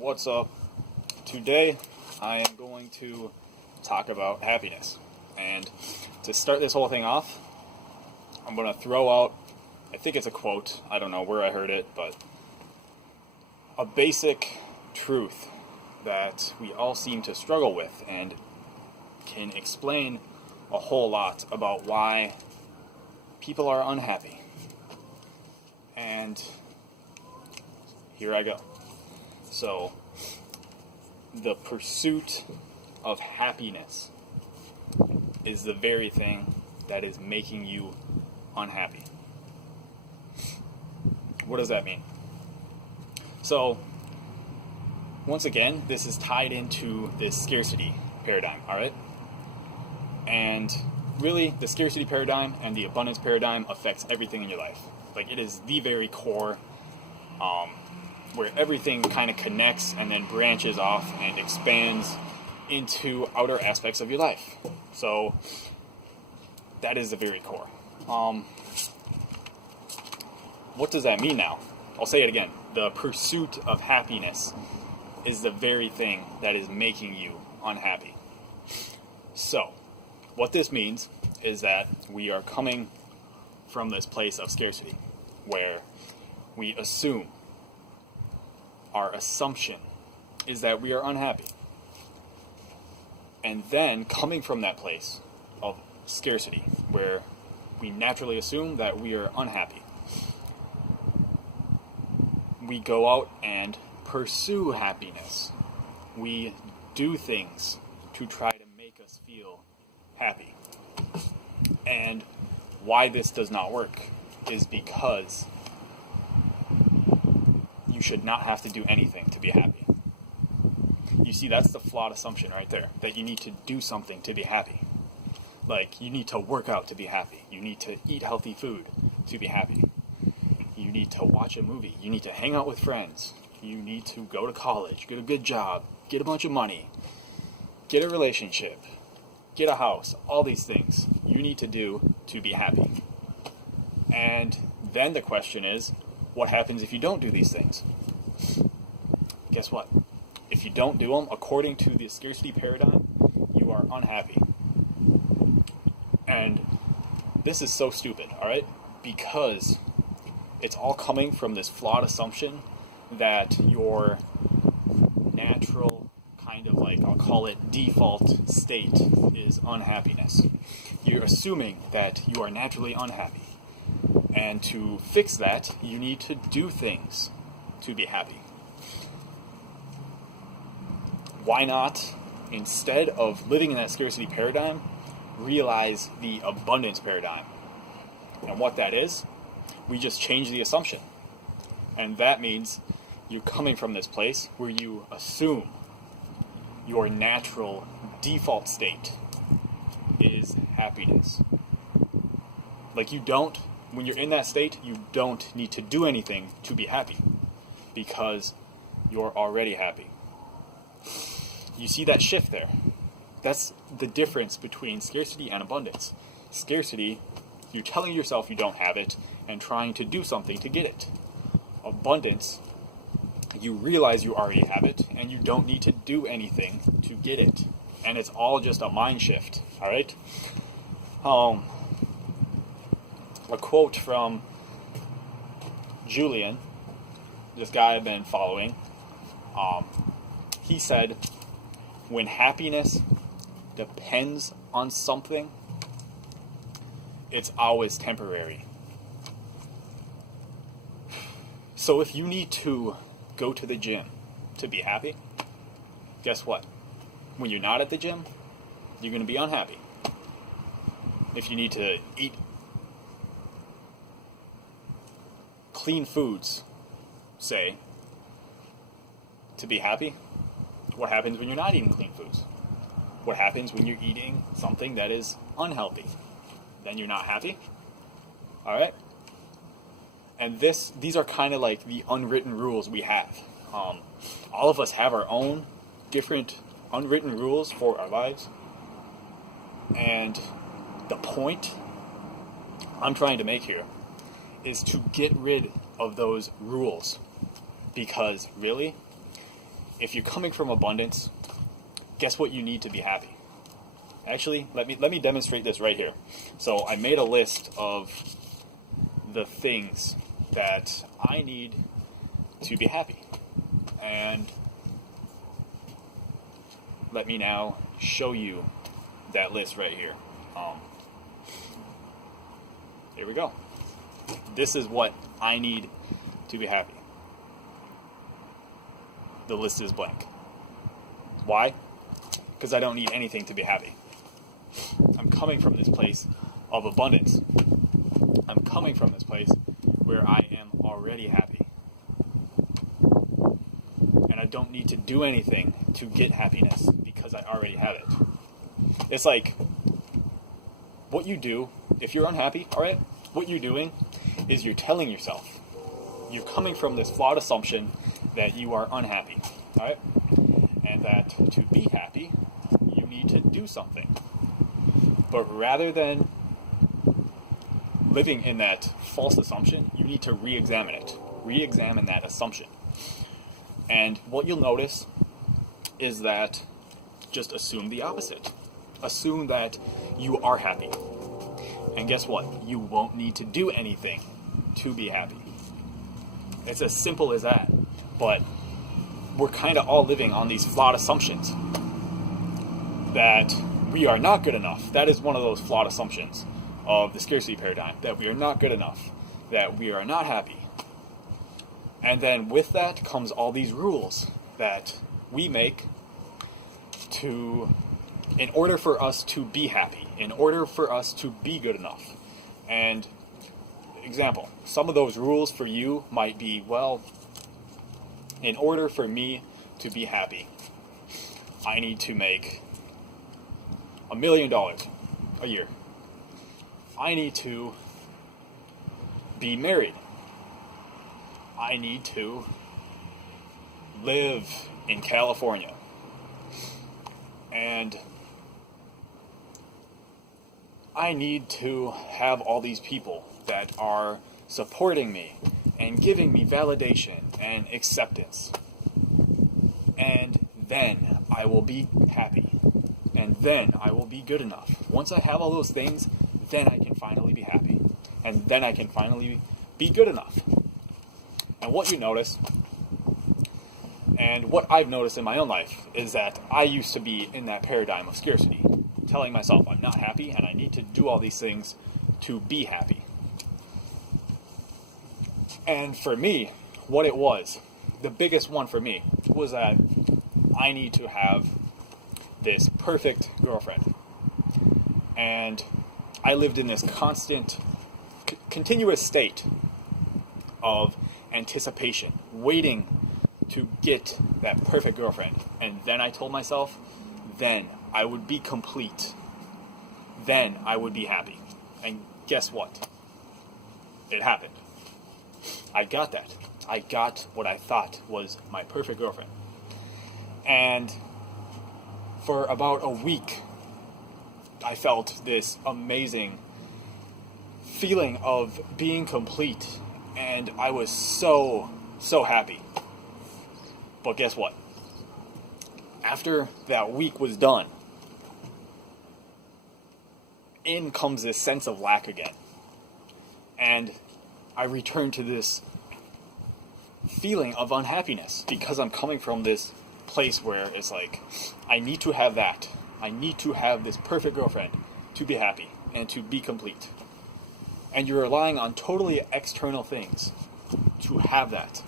What's up? Today I am going to talk about happiness. And to start this whole thing off, I'm going to throw out, I think it's a quote, I don't know where I heard it, but a basic truth that we all seem to struggle with and can explain a whole lot about why people are unhappy. And here I go. So, the pursuit of happiness is the very thing that is making you unhappy. What does that mean? So, once again, this is tied into this scarcity paradigm, alright? And really, the scarcity paradigm and the abundance paradigm affects everything in your life. Like, it is the very core, where everything kind of connects and then branches off and expands into outer aspects of your life. So, that is the very core. What does that mean now? I'll say it again. The pursuit of happiness is the very thing that is making you unhappy. So, what this means is that we are coming from this place of scarcity, where we assume, our assumption is that we are unhappy. And then, coming from that place of scarcity, where we naturally assume that we are unhappy, we go out and pursue happiness. We do things to try to make us feel happy. And why this does not work is because you should not have to do anything to be happy. You see, that's the flawed assumption right there, that you need to do something to be happy. Like, you need to work out to be happy. You need to eat healthy food to be happy. You need to watch a movie. You need to hang out with friends. You need to go to college, get a good job, get a bunch of money, get a relationship, get a house, all these things you need to do to be happy. And then the question is, what happens if you don't do these things? Guess what? If you don't do them according to the scarcity paradigm, you are unhappy. And this is so stupid, alright? Because it's all coming from this flawed assumption that your natural kind of, like, I'll call it default state is unhappiness. You're assuming that you are naturally unhappy. And to fix that, you need to do things to be happy. Why not, instead of living in that scarcity paradigm, realize the abundance paradigm? And what that is, we just change the assumption. And that means you're coming from this place where you assume your natural default state is happiness. Like, when you're in that state, you don't need to do anything to be happy, because you're already happy. You see that shift there? That's the difference between scarcity and abundance. Scarcity, you're telling yourself you don't have it and trying to do something to get it. Abundance, you realize you already have it and you don't need to do anything to get it. And it's all just a mind shift, alright? A quote from Julian, this guy I've been following, he said, when happiness depends on something, it's always temporary. So if you need to go to the gym to be happy, guess what? When you're not at the gym, you're going to be unhappy. If you need to eat clean foods, say, to be happy, what happens when you're not eating clean foods? What happens when you're eating something that is unhealthy? Then you're not happy? Alright? And these are kind of like the unwritten rules we have. All of us have our own different unwritten rules for our lives. And the point I'm trying to make here is to get rid of those rules. Because really, if you're coming from abundance, guess what you need to be happy? Actually, let me demonstrate this right here. So I made a list of the things that I need to be happy. And let me now show you that list right here. Here we go. This is what I need to be happy. The list is blank. Why? Because I don't need anything to be happy. I'm coming from this place of abundance. I'm coming from this place where I am already happy. And I don't need to do anything to get happiness because I already have it. It's like what you do, if you're unhappy, alright, what you're doing is you're telling yourself, you're coming from this flawed assumption that you are unhappy, alright? And that to be happy, you need to do something. But rather than living in that false assumption, you need to re-examine it. Re-examine that assumption. And what you'll notice is that just assume the opposite. Assume that you are happy. And guess what? You won't need to do anything to be happy. It's as simple as that. But we're kind of all living on these flawed assumptions that we are not good enough. That is one of those flawed assumptions of the scarcity paradigm, that we are not good enough, that we are not happy. And then with that comes all these rules that we make in order for us to be happy, in order for us to be good enough. And example, some of those rules for you might be, well, in order for me to be happy, I need to make $1 million a year. I need to be married. I need to live in California. And I need to have all these people that are supporting me and giving me validation and acceptance. And then I will be happy. And then I will be good enough. Once I have all those things, then I can finally be happy. And then I can finally be good enough. And what you notice, and what I've noticed in my own life, is that I used to be in that paradigm of scarcity, telling myself I'm not happy and I need to do all these things to be happy. And for me, what it was, the biggest one for me, was that I need to have this perfect girlfriend. And I lived in this constant, continuous state of anticipation, waiting to get that perfect girlfriend. And then I told myself, then I would be complete. Then I would be happy. And guess what? It happened. I got that. I got what I thought was my perfect girlfriend. And for about a week, I felt this amazing feeling of being complete. And I was so happy. But guess what? After that week was done, in comes this sense of lack again. And I returned to this feeling of unhappiness because I'm coming from this place where it's like, I need to have that. I need to have this perfect girlfriend to be happy and to be complete. And you're relying on totally external things to have that.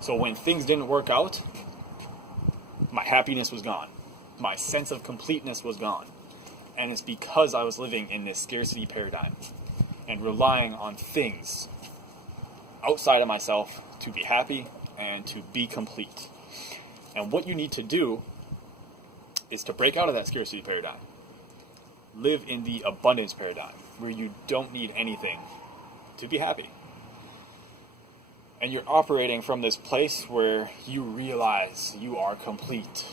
So when things didn't work out, my happiness was gone. My sense of completeness was gone. And it's because I was living in this scarcity paradigm and relying on things outside of myself to be happy and to be complete. And what you need to do is to break out of that scarcity paradigm. Live in the abundance paradigm where you don't need anything to be happy. And you're operating from this place where you realize you are complete.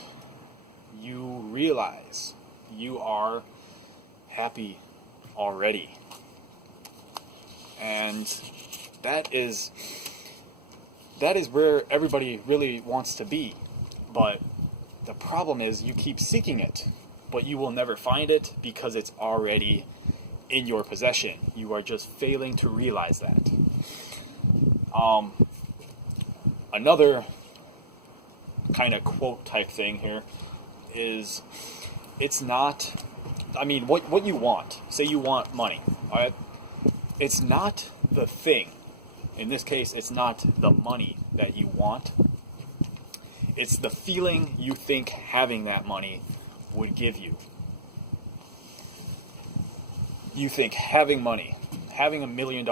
You realize you are happy already. And that is where everybody really wants to be. But the problem is you keep seeking it, but you will never find it because it's already in your possession. You are just failing to realize that. Another kind of quote type thing here is, it's not, I mean, what you want, say you want money, all right? It's not the thing. In this case, it's not the money that you want. It's the feeling you think having that money would give you. You think having money, having $1 million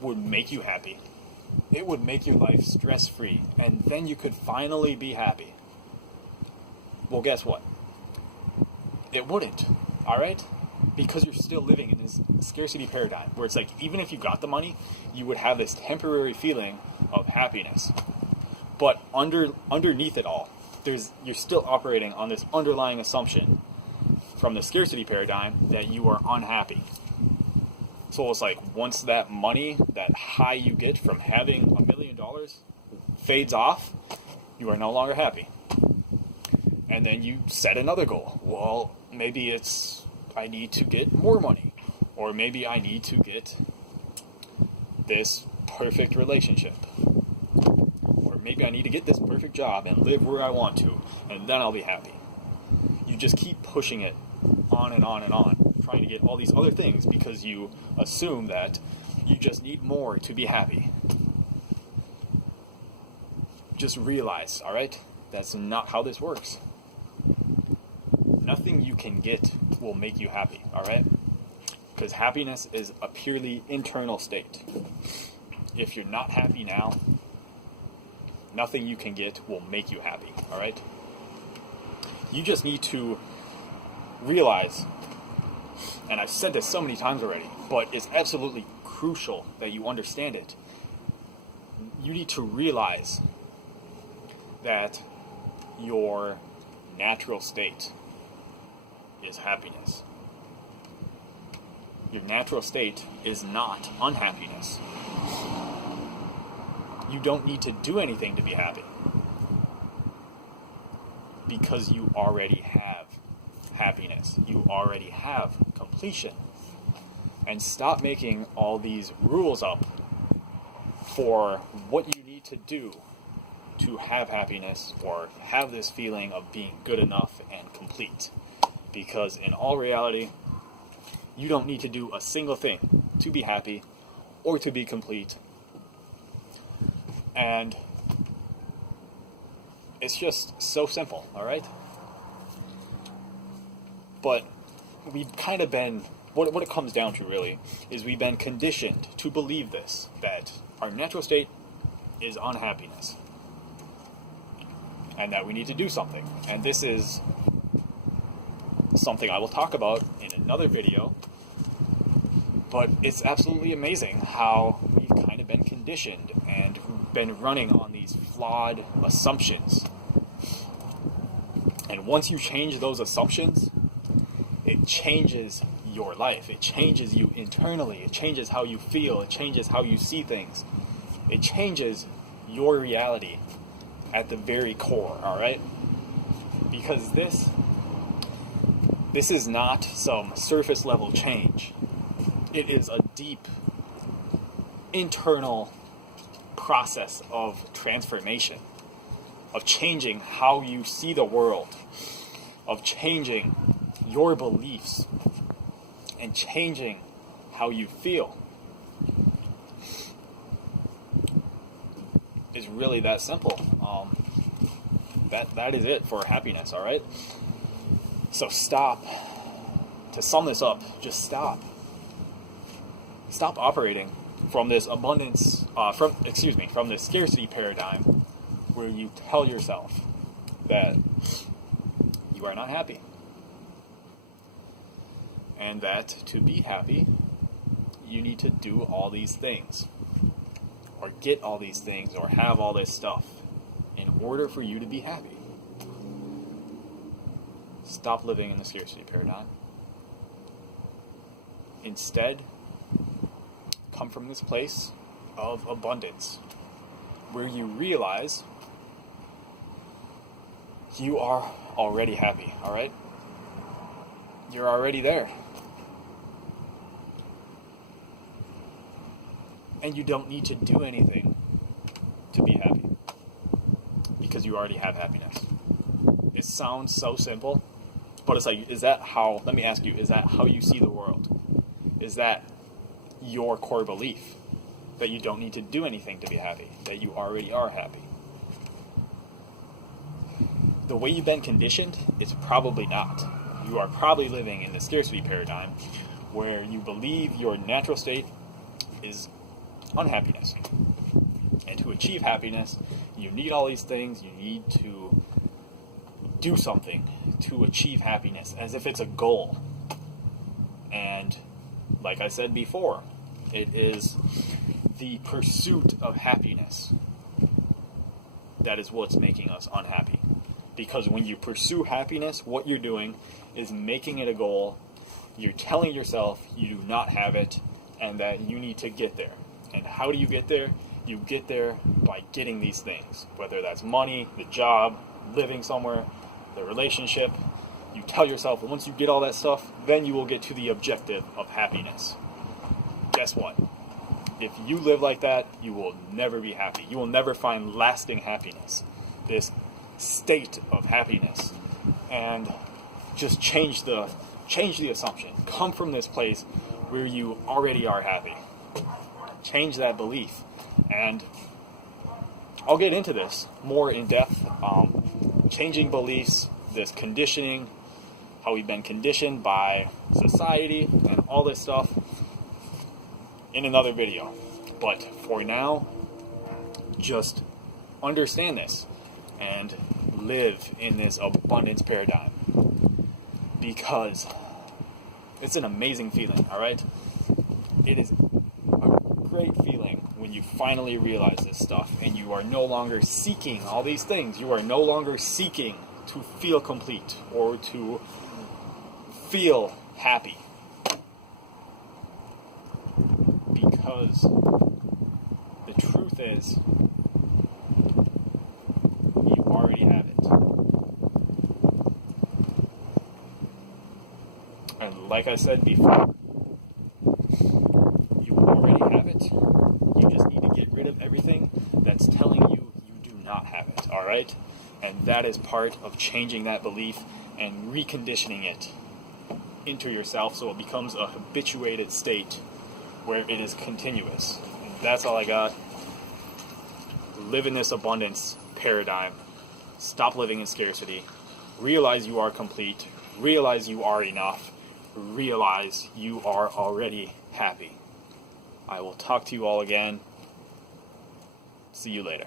would make you happy. It would make your life stress-free, and then you could finally be happy. Well, guess what? It wouldn't, all right? Because you're still living in this scarcity paradigm where it's like, even if you got the money, you would have this temporary feeling of happiness. But underneath it all, you're still operating on this underlying assumption from the scarcity paradigm that you are unhappy. So it's like, once that money, that high you get from having $1 million fades off, you are no longer happy. And then you set another goal. Well, maybe it's, I need to get more money. Or maybe I need to get this perfect relationship. Or maybe I need to get this perfect job and live where I want to, and then I'll be happy. You just keep pushing it on and on and on, trying to get all these other things because you assume that you just need more to be happy. Just realize, all right, that's not how this works. Nothing you can get will make you happy, all right? Because happiness is a purely internal state. If you're not happy now, nothing you can get will make you happy, all right? You just need to realize, and I've said this so many times already, but it's absolutely crucial that you understand it. You need to realize that your natural state is happiness. Your natural state is not unhappiness. You don't need to do anything to be happy, because you already have happiness. You already have completion. And stop making all these rules up for what you need to do to have happiness or have this feeling of being good enough and complete. Because in all reality, you don't need to do a single thing to be happy or to be complete. And it's just so simple, all right? But we've kind of been, what it comes down to really, is we've been conditioned to believe this, that our natural state is unhappiness. And that we need to do something. And this is something I will talk about in another video. But it's absolutely amazing how we've kind of been conditioned and been running on these flawed assumptions. And once you change those assumptions, it changes your life. It changes you internally. It changes how you feel. It changes how you see things. It changes your reality at the very core, all right? Because this is not some surface level change. It is a deep internal process of transformation, of changing how you see the world, of changing your beliefs, and changing how you feel. It's really that simple. That is it for happiness, all right? So stop. To sum this up, just stop. Stop operating from this from this scarcity paradigm where you tell yourself that you are not happy. And that to be happy, you need to do all these things, or get all these things, or have all this stuff in order for you to be happy. Stop living in the scarcity paradigm. Instead, come from this place of abundance, where you realize you are already happy, all right? You're already there. And you don't need to do anything to be happy because you already have happiness. It sounds so simple, but it's like, let me ask you, is that how you see the world? Is that your core belief? That you don't need to do anything to be happy? That you already are happy? The way you've been conditioned, it's probably not. You are probably living in the scarcity paradigm where you believe your natural state is unhappiness. And to achieve happiness, you need all these things. You need to do something to achieve happiness as if it's a goal. And like I said before, it is the pursuit of happiness that is what's making us unhappy. Because when you pursue happiness, what you're doing is making it a goal. You're telling yourself you do not have it and that you need to get there. And how do you get there? You get there by getting these things, whether that's money, the job, living somewhere, the relationship. You tell yourself once you get all that stuff, then you will get to the objective of happiness. Guess what? If you live like that, you will never be happy. You will never find lasting happiness, this state of happiness. And just change the assumption. Come from this place where you already are happy. Change that belief. And I'll get into this more in depth. Changing beliefs, this conditioning, how we've been conditioned by society and all this stuff in another video. But for now, just understand this and live in this abundance paradigm, because it's an amazing feeling, all right? It is a great feeling when you finally realize this stuff and you are no longer seeking all these things. You are no longer seeking to feel complete or to feel happy, because the truth is you already have it. And like I said before, you already have it. You just need to get rid of everything that's telling you you do not have it, all right? And that is part of changing that belief and reconditioning it into yourself so it becomes a habituated state where it is continuous. And that's all I got. Live in this abundance paradigm. Stop living in scarcity. Realize you are complete. Realize you are enough. Realize you are already happy. I will talk to you all again. See you later.